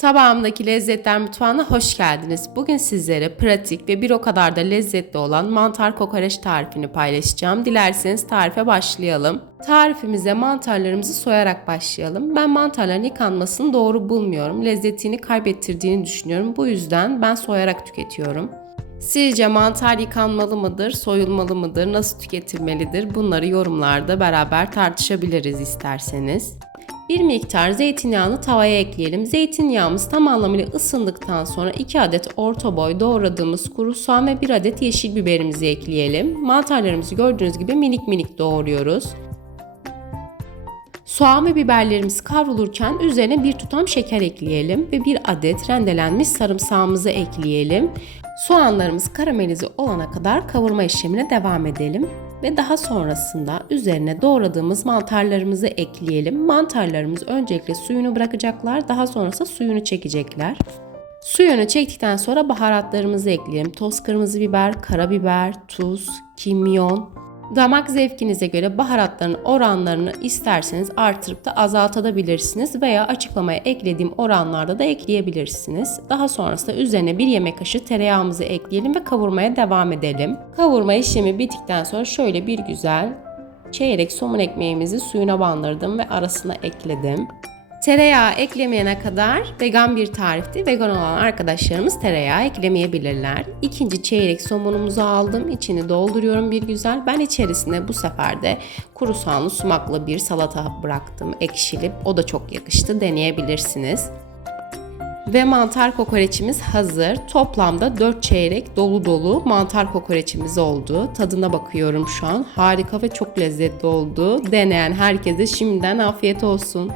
Tabağımdaki Lezzetler Mutfağı'na hoş geldiniz. Bugün sizlere pratik ve bir o kadar da lezzetli olan mantar kokoreç tarifini paylaşacağım. Dilerseniz tarife başlayalım. Tarifimize mantarlarımızı soyarak başlayalım. Ben mantarların yıkanmasını doğru bulmuyorum. Lezzetini kaybettirdiğini düşünüyorum. Bu yüzden ben soyarak tüketiyorum. Sizce mantar yıkanmalı mıdır, soyulmalı mıdır, nasıl tüketilmelidir? Bunları yorumlarda beraber tartışabiliriz isterseniz. Bir miktar zeytinyağını tavaya ekleyelim. Zeytinyağımız tam anlamıyla ısındıktan sonra 2 adet orta boy doğradığımız kuru soğan ve 1 adet yeşil biberimizi ekleyelim. Mantarlarımızı gördüğünüz gibi minik minik doğruyoruz. Soğan ve biberlerimiz kavrulurken üzerine bir tutam şeker ekleyelim ve bir adet rendelenmiş sarımsağımızı ekleyelim. Soğanlarımız karamelize olana kadar kavurma işlemine devam edelim ve daha sonrasında üzerine doğradığımız mantarlarımızı ekleyelim. Mantarlarımız öncelikle suyunu bırakacaklar, daha sonrasında suyunu çekecekler. Suyunu çektikten sonra baharatlarımızı ekleyelim. Toz kırmızı biber, karabiber, tuz, kimyon, Damak zevkinize göre baharatların oranlarını isterseniz artırıp da azaltabilirsiniz veya açıklamaya eklediğim oranlarda da ekleyebilirsiniz. Daha sonrasında üzerine bir yemek kaşığı tereyağımızı ekleyelim ve kavurmaya devam edelim. Kavurma işlemi bittikten sonra şöyle bir güzel çeyrek somun ekmeğimizi suyuna bandırdım ve arasına ekledim. Tereyağı eklemeyene kadar vegan bir tarifti. Vegan olan arkadaşlarımız tereyağı eklemeyebilirler. İkinci çeyrek somonumuzu aldım. İçini dolduruyorum bir güzel. Ben içerisine bu sefer de kuru soğanlı sumaklı bir salata bıraktım. Ekşilip o da çok yakıştı. Deneyebilirsiniz. Ve mantar kokoreçimiz hazır. Toplamda 4 çeyrek dolu dolu mantar kokoreçimiz oldu. Tadına bakıyorum şu an. Harika ve çok lezzetli oldu. Deneyen herkese şimdiden afiyet olsun.